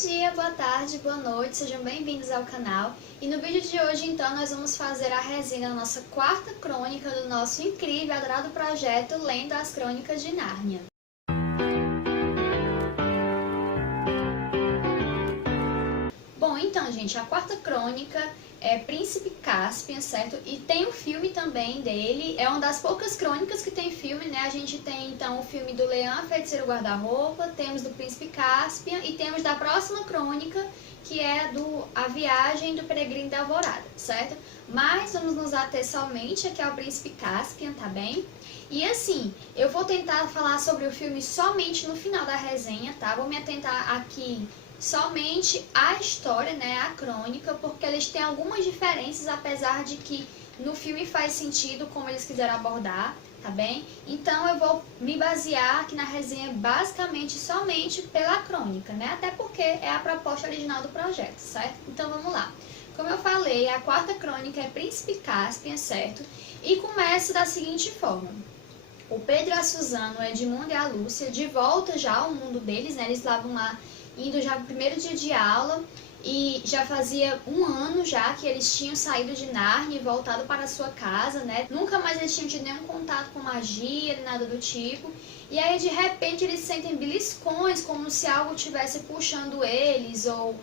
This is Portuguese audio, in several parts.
dia, boa tarde, boa noite, sejam bem-vindos ao canal. E no vídeo de hoje, então, nós vamos fazer a resenha da nossa quarta crônica do nosso incrível e adorado projeto Lendo as Crônicas de Nárnia. Bom, então, gente, a quarta crônica é Príncipe Caspian, certo? E tem o filme também dele, é uma das poucas crônicas que tem filme, né? A gente tem, então, o filme do Leão, Feiticeiro Guarda-Roupa, temos do Príncipe Caspian e temos da próxima crônica, que é A Viagem do Peregrino da Alvorada, certo? Mas vamos nos ater somente aqui ao Príncipe Caspian, tá bem? E assim, eu vou tentar falar sobre o filme somente no final da resenha, tá? Vou me atentar aqui somente a história, né, a crônica, porque eles têm algumas diferenças, apesar de que no filme faz sentido como eles quiseram abordar, tá bem? Então eu vou me basear aqui na resenha basicamente somente pela crônica, né? Até porque é a proposta original do projeto, certo? Então vamos lá. Como eu falei, a quarta crônica é Príncipe Caspian, certo? E começa da seguinte forma. O Pedro e a Suzana, o Edmundo e a Lúcia, de volta já ao mundo deles, né? Eles estavam lá indo já no primeiro dia de aula e já fazia um ano já que eles tinham saído de Nárnia e voltado para a sua casa, né? Nunca mais eles tinham tido nenhum contato com magia, nada do tipo. E aí de repente eles sentem beliscões, como se algo estivesse puxando eles ou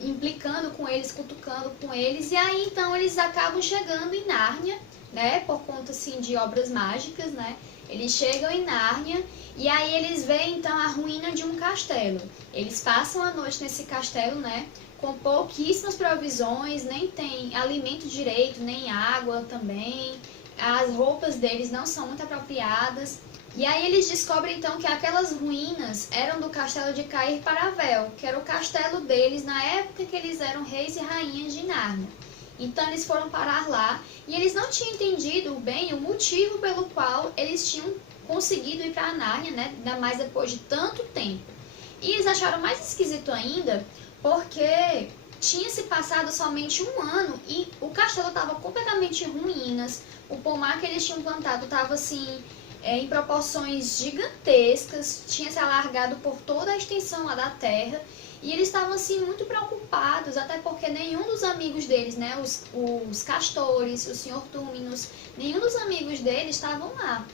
implicando com eles, cutucando com eles. E aí então eles acabam chegando em Nárnia, né? Por conta assim de obras mágicas, né? Eles chegam em Nárnia e aí eles veem então a ruína de um castelo. Eles passam a noite nesse castelo, né, com pouquíssimas provisões, nem tem alimento direito, nem água também. As roupas deles não são muito apropriadas. E aí eles descobrem então que aquelas ruínas eram do castelo de Cair Paravel, que era o castelo deles na época que eles eram reis e rainhas de Nárnia. Então eles foram parar lá e eles não tinham entendido bem o motivo pelo qual eles tinham conseguido ir para Nárnia, né? Ainda mais depois de tanto tempo. E eles acharam mais esquisito ainda porque tinha se passado somente um ano e o castelo estava completamente em ruínas. O pomar que eles tinham plantado estava assim em proporções gigantescas, tinha se alargado por toda a extensão lá da terra. E eles estavam assim muito preocupados, até porque nenhum dos amigos deles, né, os castores, o Sr. Túminos, nenhum dos amigos deles estavam lá.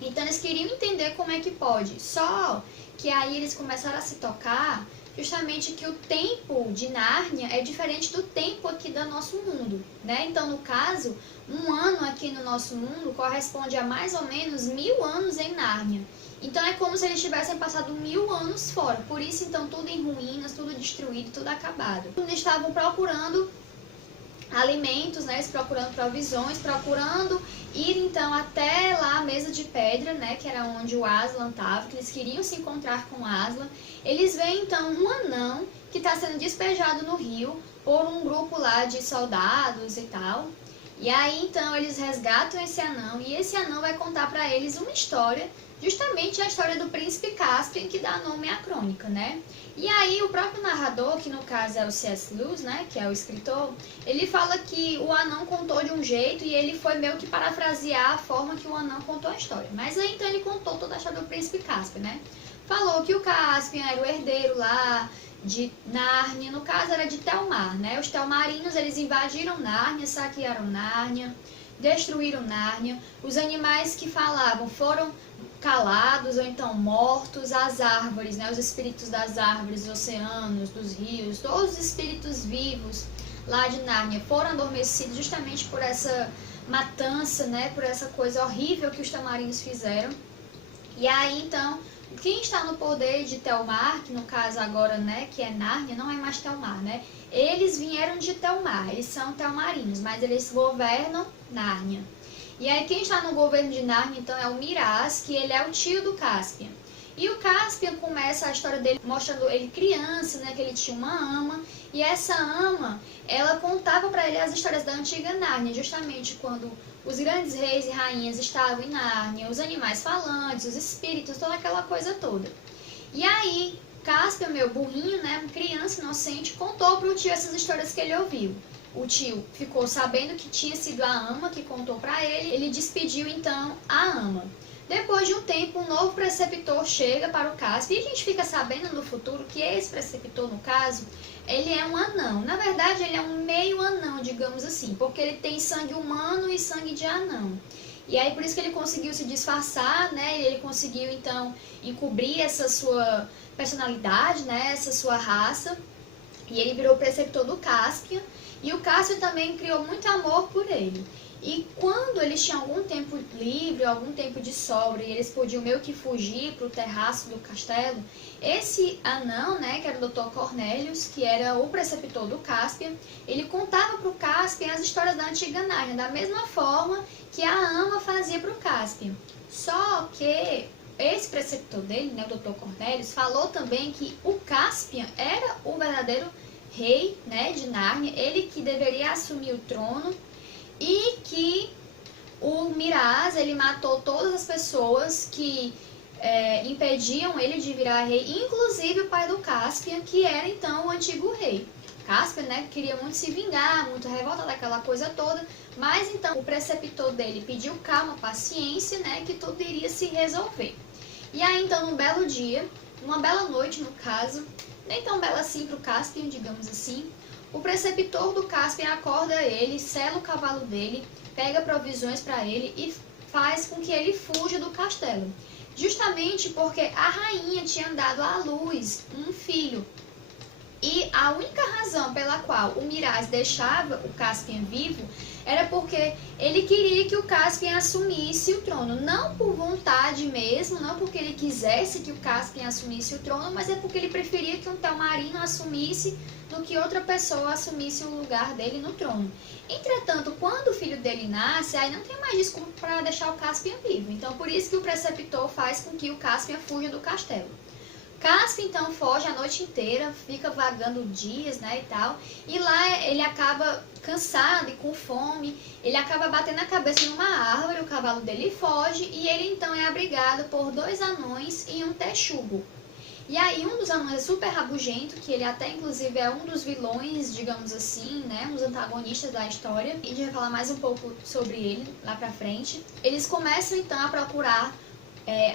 Então eles queriam entender como é que pode. Só que aí eles começaram a se tocar justamente que o tempo de Nárnia é diferente do tempo aqui do nosso mundo, né? Então, no caso, um ano aqui no nosso mundo corresponde a mais ou menos 1000 anos em Nárnia. Então é como se eles tivessem passado 1000 anos fora. Por isso, então, tudo em ruínas, tudo destruído, tudo acabado. Eles estavam procurando alimentos, né, procurando provisões, procurando ir então até lá a mesa de pedra, né, que era onde o Aslan estava, que eles queriam se encontrar com Aslan. Eles veem então um anão que está sendo despejado no rio por um grupo lá de soldados e tal. E aí então eles resgatam esse anão e esse anão vai contar para eles uma história, justamente a história do Príncipe Caspian, que dá nome à crônica, né? E aí o próprio narrador, que no caso é o C.S. Lewis, né, que é o escritor, ele fala que o anão contou de um jeito e ele foi meio que parafrasear a forma que o anão contou a história. Mas aí então ele contou toda a história do Príncipe Caspian, né? Falou que o Caspian era o herdeiro lá de Nárnia, no caso era de Telmar, né? Os Telmarinos, eles invadiram Nárnia, saquearam Nárnia, destruíram Nárnia. Os animais que falavam foram calados ou então mortos. As árvores, né? Os espíritos das árvores, dos oceanos, dos rios, todos os espíritos vivos lá de Nárnia foram adormecidos justamente por essa matança, né? Por essa coisa horrível que os Telmarinos fizeram. E aí então quem está no poder de Telmar, que no caso agora, né, que é Nárnia, não é mais Telmar, né? Eles vieram de Telmar, eles são Telmarinos, mas eles governam Nárnia. E aí quem está no governo de Nárnia, então, é o Miraz, que ele é o tio do Caspian. E o Caspian começa a história dele mostrando ele criança, né, que ele tinha uma ama, e essa ama, ela contava para ele as histórias da antiga Nárnia, justamente quando os grandes reis e rainhas estavam em Nárnia, os animais falantes, os espíritos, toda aquela coisa toda. E aí, Caspian, meu burrinho, né, criança inocente, contou para o tio essas histórias que ele ouviu. O tio ficou sabendo que tinha sido a ama que contou para ele, ele despediu então a ama. Depois de um tempo, um novo preceptor chega para o Caspian e a gente fica sabendo no futuro que esse preceptor, no caso, ele é um anão. Na verdade, ele é um meio anão, digamos assim, porque ele tem sangue humano e sangue de anão. E aí, por isso que ele conseguiu se disfarçar, né? Ele conseguiu, então, encobrir essa sua personalidade, né? Essa sua raça. E ele virou preceptor do Caspian. E o Caspian também criou muito amor por ele. E quando eles tinham algum tempo livre, algum tempo de sobra, e eles podiam meio que fugir para o terraço do castelo, esse anão, né, que era o Dr. Cornelius, que era o preceptor do Caspian, ele contava para o Caspian as histórias da antiga Nárnia, da mesma forma que a Ama fazia para o Caspian. Só que esse preceptor dele, né, o Dr. Cornelius, falou também que o Caspian era o verdadeiro rei, né, de Nárnia, ele que deveria assumir o trono, e que o Miraz, ele matou todas as pessoas que impediam ele de virar rei, inclusive o pai do Caspian, que era então o antigo rei. Caspian, né, queria muito se vingar, muito revoltado daquela coisa toda, mas então o preceptor dele pediu calma, paciência, né, que tudo iria se resolver. E aí então, num belo dia, uma bela noite no caso, nem tão bela assim para o Caspian, digamos assim, o preceptor do Caspian acorda ele, sela o cavalo dele, pega provisões para ele e faz com que ele fuja do castelo. Justamente porque a rainha tinha dado à luz um filho. E a única razão pela qual o Miraz deixava o Caspian vivo era porque ele queria que o Caspian assumisse o trono. Não por vontade mesmo, não porque ele quisesse que o Caspian assumisse o trono, mas é porque ele preferia que um Telmarino assumisse do que outra pessoa assumisse o lugar dele no trono. Entretanto, quando o filho dele nasce, aí não tem mais desculpa para deixar o Caspian vivo. Então, por isso que o preceptor faz com que o Caspian fuja do castelo. Caspian então foge a noite inteira, fica vagando dias, né, e tal, e lá ele acaba cansado e com fome, ele acaba batendo a cabeça numa árvore, o cavalo dele foge, e ele então é abrigado por 2 anões e um texugo. E aí um dos anões é super rabugento, que ele até inclusive é um dos vilões, digamos assim, né, um dos antagonistas da história, e a gente vai falar mais um pouco sobre ele lá pra frente. Eles começam então a procurar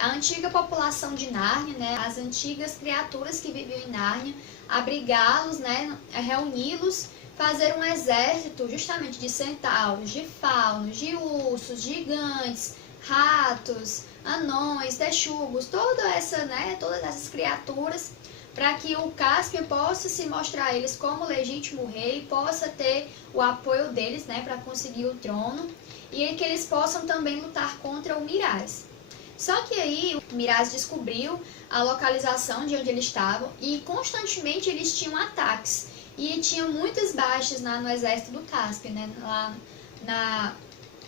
a antiga população de Nárnia, né, as antigas criaturas que viviam em Nárnia, abrigá-los, né, reuni-los, fazer um exército justamente de centauros, de faunos, de ursos, gigantes, ratos, anões, texugos, todas essas criaturas, para que o Caspian possa se mostrar a eles como legítimo rei, possa ter o apoio deles, né, para conseguir o trono, e que eles possam também lutar contra o Miraz. Só que aí o Miraz descobriu a localização de onde eles estavam e constantemente eles tinham ataques. E tinham muitas baixas no exército do Caspian, né, lá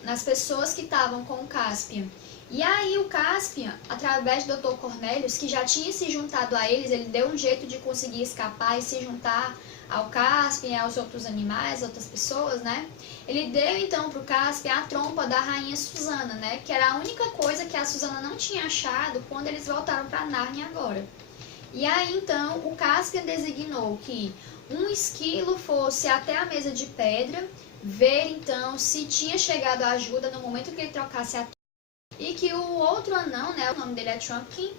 nas pessoas que estavam com o Caspian. E aí o Caspian, através do Dr. Cornelius, que já tinha se juntado a eles, ele deu um jeito de conseguir escapar e se juntar ao Caspian e aos outros animais, outras pessoas, né? Ele deu então para o Caspian a trompa da rainha Susana, né? Que era a única coisa que a Susana não tinha achado quando eles voltaram para Nárnia agora. E aí então o Caspian designou que um esquilo fosse até a mesa de pedra, ver então se tinha chegado a ajuda no momento que ele trocasse a e que o outro anão, né, o nome dele é Trumpkin,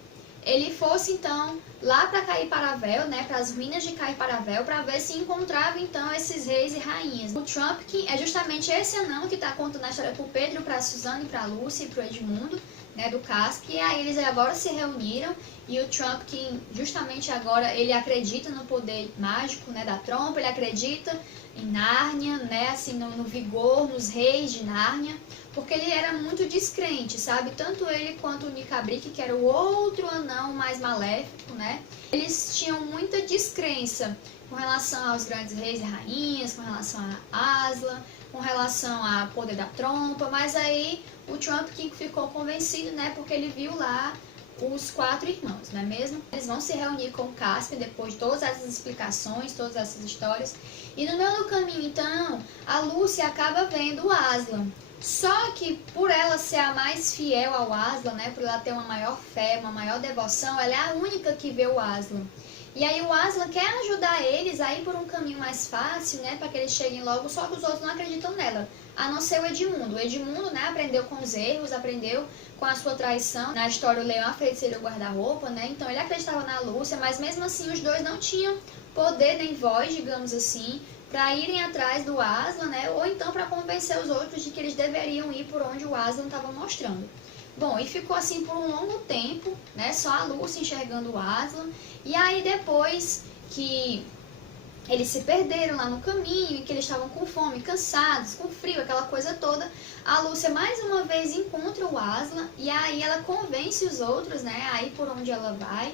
ele fosse então lá para Cair-Paravel, né, para as ruínas de Cair-Paravel, para ver se encontrava então esses reis e rainhas. O Trumpkin é justamente esse anão que está contando a história para o Pedro, para a Susana, para a Lúcia e para o Edmundo, né, do Caspian. E aí eles agora se reuniram e o Trumpkin justamente agora ele acredita no poder mágico, né, da trompa, ele acredita em Nárnia, né, assim, no vigor, nos reis de Nárnia, porque ele era muito descrente, sabe? Tanto ele quanto o Nikabrik, que era o outro anão mais maléfico, né? Eles tinham muita descrença com relação aos grandes reis e rainhas, com relação a Aslan, com relação ao poder da trompa, mas aí o Trumpkin ficou convencido, né, porque ele viu lá os 4 irmãos, não é mesmo? Eles vão se reunir com o Caspian depois de todas essas explicações, todas essas histórias. E no meio do caminho, então, a Lúcia acaba vendo o Aslan. Só que por ela ser a mais fiel ao Aslan, né, por ela ter uma maior fé, uma maior devoção, ela é a única que vê o Aslan. E aí o Aslan quer ajudar eles eles a ir por um caminho mais fácil, né, para que eles cheguem logo, só que os outros não acreditam nela, a não ser o Edmundo. O Edmundo, né, aprendeu com os erros, aprendeu com a sua traição. Na história, o leão, a feiticeira e o guarda-roupa, né, então ele acreditava na Lúcia, mas mesmo assim os dois não tinham poder nem voz, digamos assim, para irem atrás do Aslan, né, ou então para convencer os outros de que eles deveriam ir por onde o Aslan estava mostrando. Bom, e ficou assim por um longo tempo, né, só a Lúcia enxergando o Aslan, e aí depois que eles se perderam lá no caminho, e que eles estavam com fome, cansados, com frio, aquela coisa toda, a Lúcia mais uma vez encontra o Aslan, e aí ela convence os outros, né, a ir por onde ela vai.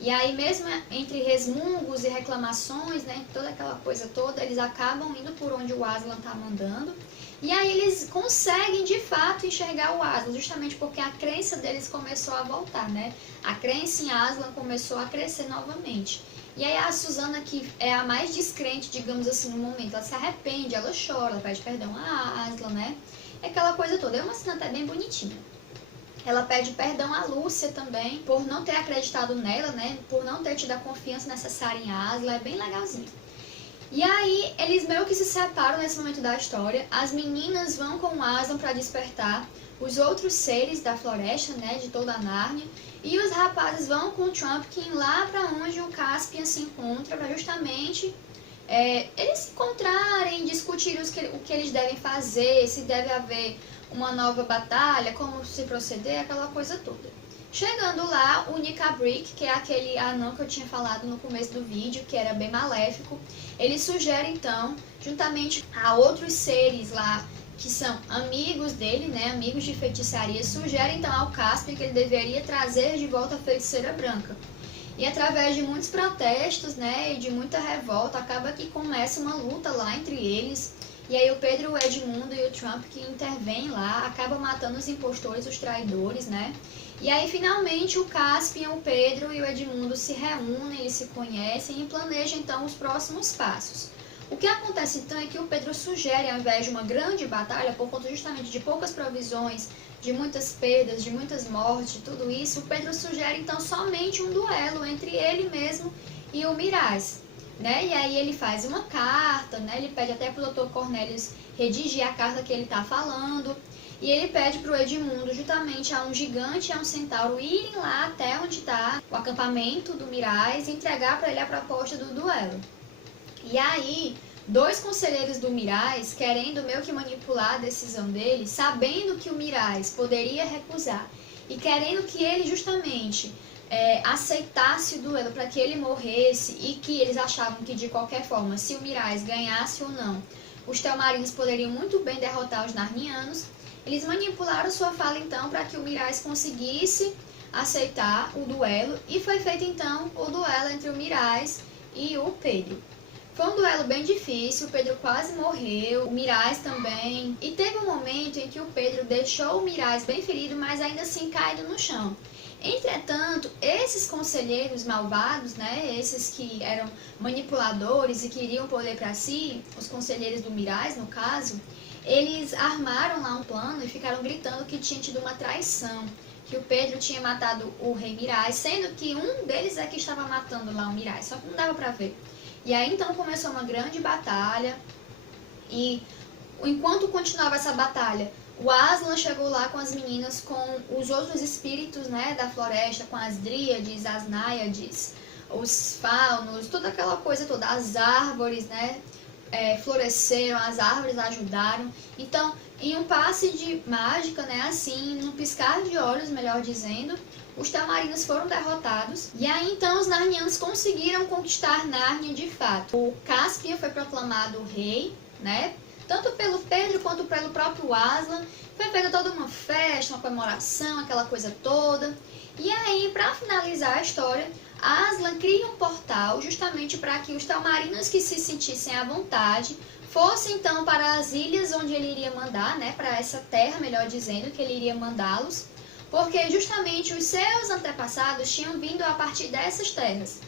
E aí mesmo entre resmungos e reclamações, né, toda aquela coisa toda, eles acabam indo por onde o Aslan está mandando. E aí eles conseguem de fato enxergar o Aslan, justamente porque a crença deles começou a voltar, né? A crença em Aslan começou a crescer novamente. E aí a Susana, que é a mais descrente, digamos assim, no momento, ela se arrepende, ela chora, ela pede perdão a Aslan, né? É aquela coisa toda. É uma cena até bem bonitinha. Ela pede perdão à Lúcia também, por não ter acreditado nela, né? Por não ter tido a confiança necessária em Aslan, é bem legalzinho. E aí, eles meio que se separam nesse momento da história. As meninas vão com o Aslan para despertar os outros seres da floresta, né? De toda a Nárnia. E os rapazes vão com o Trumpkin lá para onde o Caspian se encontra, para justamente eles se encontrarem, discutir o que eles devem fazer, se deve haver uma nova batalha, como se proceder, aquela coisa toda. Chegando lá, o Nikabrik, que é aquele anão que eu tinha falado no começo do vídeo, que era bem maléfico, ele sugere então, juntamente a outros seres lá, que são amigos dele, né, amigos de feitiçaria, sugere então ao Caspian que ele deveria trazer de volta a feiticeira branca. E através de muitos protestos, né, e de muita revolta, acaba que começa uma luta lá entre eles. E aí o Pedro, o Edmundo e o Trump que intervêm lá, acabam matando os impostores, os traidores, né? E aí finalmente o Caspian, o Pedro e o Edmundo se reúnem, eles se conhecem e planejam então os próximos passos. O que acontece então é que o Pedro sugere, ao invés de uma grande batalha, por conta justamente de poucas provisões, de muitas perdas, de muitas mortes, de tudo isso, o Pedro sugere então somente um duelo entre ele mesmo e o Miraz. Né? E aí ele faz uma carta, né? Ele pede até para o Dr. Cornelius redigir a carta que ele está falando, e ele pede para o Edmundo justamente a um gigante e a um centauro irem lá até onde está o acampamento do Miraz e entregar para ele a proposta do duelo. E aí, dois conselheiros do Miraz, querendo meio que manipular a decisão dele, sabendo que o Miraz poderia recusar e querendo que ele justamente aceitasse o duelo para que ele morresse, e que eles achavam que de qualquer forma, se o Miraz ganhasse ou não, os Telmarinos poderiam muito bem derrotar os Narnianos. Eles manipularam sua fala então para que o Miraz conseguisse aceitar o duelo, e foi feito então o duelo entre o Miraz e o Pedro. Foi um duelo bem difícil, o Pedro quase morreu, o Miraz também, e teve um momento em que o Pedro deixou o Miraz bem ferido, mas ainda assim caído no chão. Entretanto, esses conselheiros malvados, né, esses que eram manipuladores e queriam poder para si, os conselheiros do Miraz, no caso, eles armaram lá um plano e ficaram gritando que tinha tido uma traição, que o Pedro tinha matado o rei Miraz, sendo que um deles é que estava matando lá o Miraz, só que não dava para ver. E aí então começou uma grande batalha, e enquanto continuava essa batalha, o Aslan chegou lá com as meninas, com os outros espíritos, né, da floresta, com as dríades, as náiades, os faunos, toda aquela coisa toda, as árvores, né, floresceram, as árvores ajudaram. Então, em um passe de mágica, né, assim, num piscar de olhos, melhor dizendo, os Telmarinos foram derrotados. E aí, então, os Narnianos conseguiram conquistar Nárnia de fato. O Caspian foi proclamado rei, né, tanto pelo Pedro quanto pelo próprio Aslan. Foi feita toda uma festa, uma comemoração, aquela coisa toda. E aí, para finalizar a história, Aslan cria um portal justamente para que os Telmarinos que se sentissem à vontade fossem então para as ilhas onde ele iria mandar, né, para essa terra, melhor dizendo, que ele iria mandá-los, porque justamente os seus antepassados tinham vindo a partir dessas terras.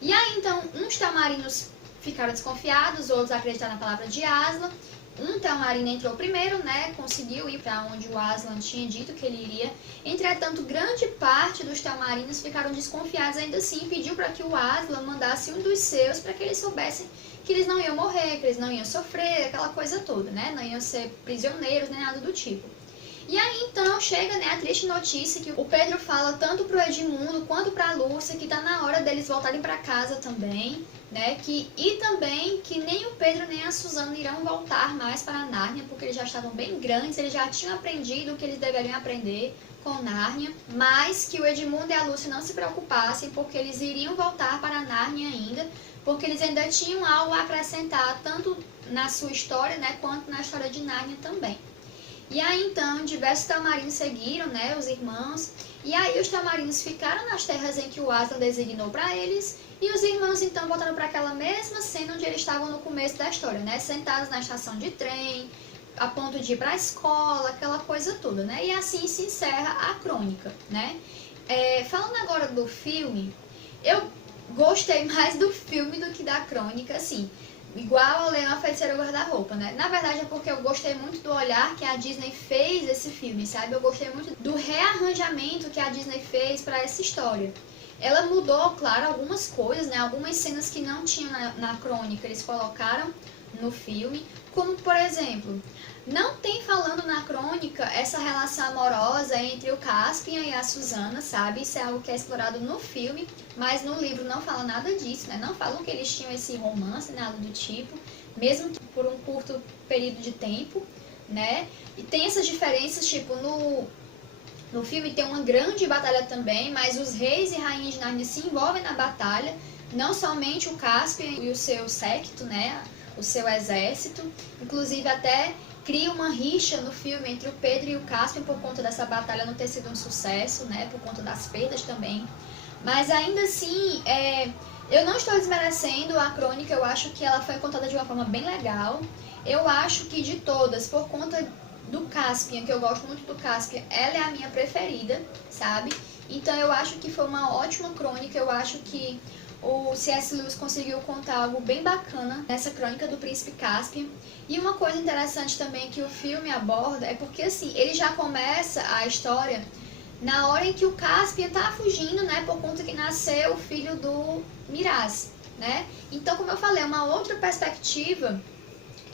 E aí, então, uns Telmarinos ficaram desconfiados, outros acreditaram na palavra de Aslan, Um Telmarino entrou primeiro, né, conseguiu ir para onde o Aslan tinha dito que ele iria. Entretanto, grande parte dos Telmarinos ficaram desconfiados ainda assim e pediu para que o Aslan mandasse um dos seus para que eles soubessem que eles não iam morrer, que eles não iam sofrer, aquela coisa toda, né, não iam ser prisioneiros nem nada do tipo. E aí então chega, né, a triste notícia que o Pedro fala tanto pro Edmundo quanto pra Lúcia que tá na hora deles voltarem pra casa também, né, e também que nem o Pedro nem a Susana irão voltar mais para Nárnia, porque eles já estavam bem grandes, eles já tinham aprendido o que eles deveriam aprender com Nárnia, mas que o Edmundo e a Lúcia não se preocupassem, porque eles iriam voltar para Nárnia ainda, porque eles ainda tinham algo a acrescentar, tanto na sua história, né, quanto na história de Nárnia também. E aí então diversos Telmarinos seguiram, né, os irmãos, e aí os Telmarinos ficaram nas terras em que o Aslan designou para eles, e os irmãos então voltaram para aquela mesma cena onde eles estavam no começo da história, né, sentados na estação de trem, a ponto de ir para a escola, aquela coisa toda, né, e assim se encerra a crônica, né. Falando agora do filme, eu gostei mais do filme do que da crônica, assim. Igual a Leão, a Feiticeira e o Guarda-Roupa, né? Na verdade é porque eu gostei muito do olhar que a Disney fez desse filme, sabe? Eu gostei muito do rearranjamento que a Disney fez para essa história. Ela mudou, claro, algumas coisas, né? Algumas cenas que não tinham na crônica, eles colocaram no filme. Como, por exemplo, não tem falando na crônica essa relação amorosa entre o Caspian e a Susana, sabe? Isso é algo que é explorado no filme, mas no livro não fala nada disso, né? Não falam que eles tinham esse romance, nada do tipo, mesmo que por um curto período de tempo, né? E tem essas diferenças, tipo, no filme tem uma grande batalha também, mas os reis e rainhas de Nárnia se envolvem na batalha, não somente o Caspian e o seu séquito, né? O seu exército, inclusive até cria uma rixa no filme entre o Pedro e o Caspian por conta dessa batalha não ter sido um sucesso, né, por conta das perdas também. Mas ainda assim, eu não estou desmerecendo a crônica, eu acho que ela foi contada de uma forma bem legal. Eu acho que de todas, por conta do Caspian, que eu gosto muito do Caspian, ela é a minha preferida, sabe? Então eu acho que foi uma ótima crônica, eu acho que o C.S. Lewis conseguiu contar algo bem bacana nessa crônica do Príncipe Caspian. E uma coisa interessante também que o filme aborda é porque assim, ele já começa a história na hora em que o Caspian tá fugindo, né, por conta que nasceu o filho do Miraz, né? Então, como eu falei, é uma outra perspectiva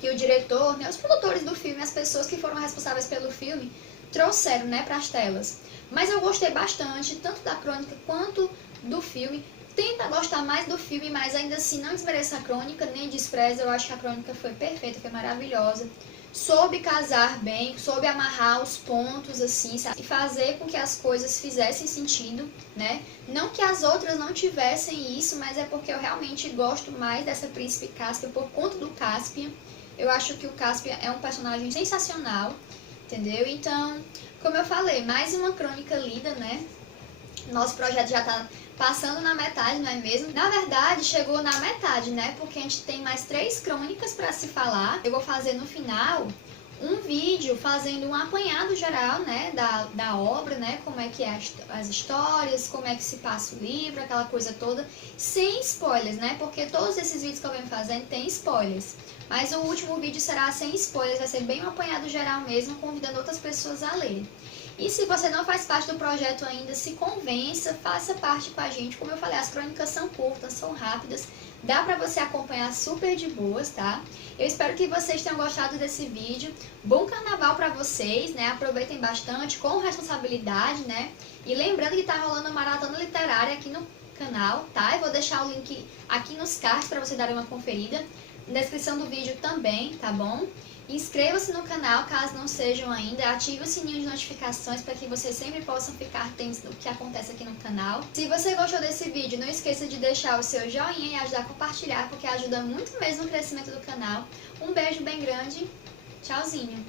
que o diretor, né, os produtores do filme, as pessoas que foram responsáveis pelo filme, trouxeram, né, para as telas. Mas eu gostei bastante, tanto da crônica quanto do filme. Tenta gostar mais do filme, mas ainda assim não desmereça a crônica, nem despreza. Eu acho que a crônica foi perfeita, foi maravilhosa. Soube casar bem, soube amarrar os pontos, assim, sabe? E fazer com que as coisas fizessem sentido, né? Não que as outras não tivessem isso, mas é porque eu realmente gosto mais dessa Príncipe Caspian por conta do Caspian. Eu acho que o Caspian é um personagem sensacional, entendeu? Então, como eu falei, mais uma crônica lida, né? Nosso projeto já tá passando na metade, não é mesmo? Na verdade, chegou na metade, né? Porque a gente tem mais 3 crônicas para se falar. Eu vou fazer no final um vídeo fazendo um apanhado geral, né, da obra, né, como é que é as histórias, como é que se passa o livro, aquela coisa toda, sem spoilers, né, porque todos esses vídeos que eu venho fazendo tem spoilers. Mas o último vídeo será sem spoilers, vai ser bem um apanhado geral mesmo, convidando outras pessoas a lerem. E se você não faz parte do projeto ainda, se convença, faça parte com a gente. Como eu falei, as crônicas são curtas, são rápidas, dá pra você acompanhar super de boas, tá? Eu espero que vocês tenham gostado desse vídeo. Bom carnaval pra vocês, né? Aproveitem bastante, com responsabilidade, né? E lembrando que tá rolando uma maratona literária aqui no canal, tá? Eu vou deixar o link aqui nos cards pra você darem uma conferida. Na descrição do vídeo também, tá bom? Inscreva-se no canal caso não sejam ainda, ative o sininho de notificações para que vocês sempre possam ficar atentos do que acontece aqui no canal. Se você gostou desse vídeo, não esqueça de deixar o seu joinha e ajudar a compartilhar, porque ajuda muito mesmo no crescimento do canal. Um beijo bem grande, tchauzinho!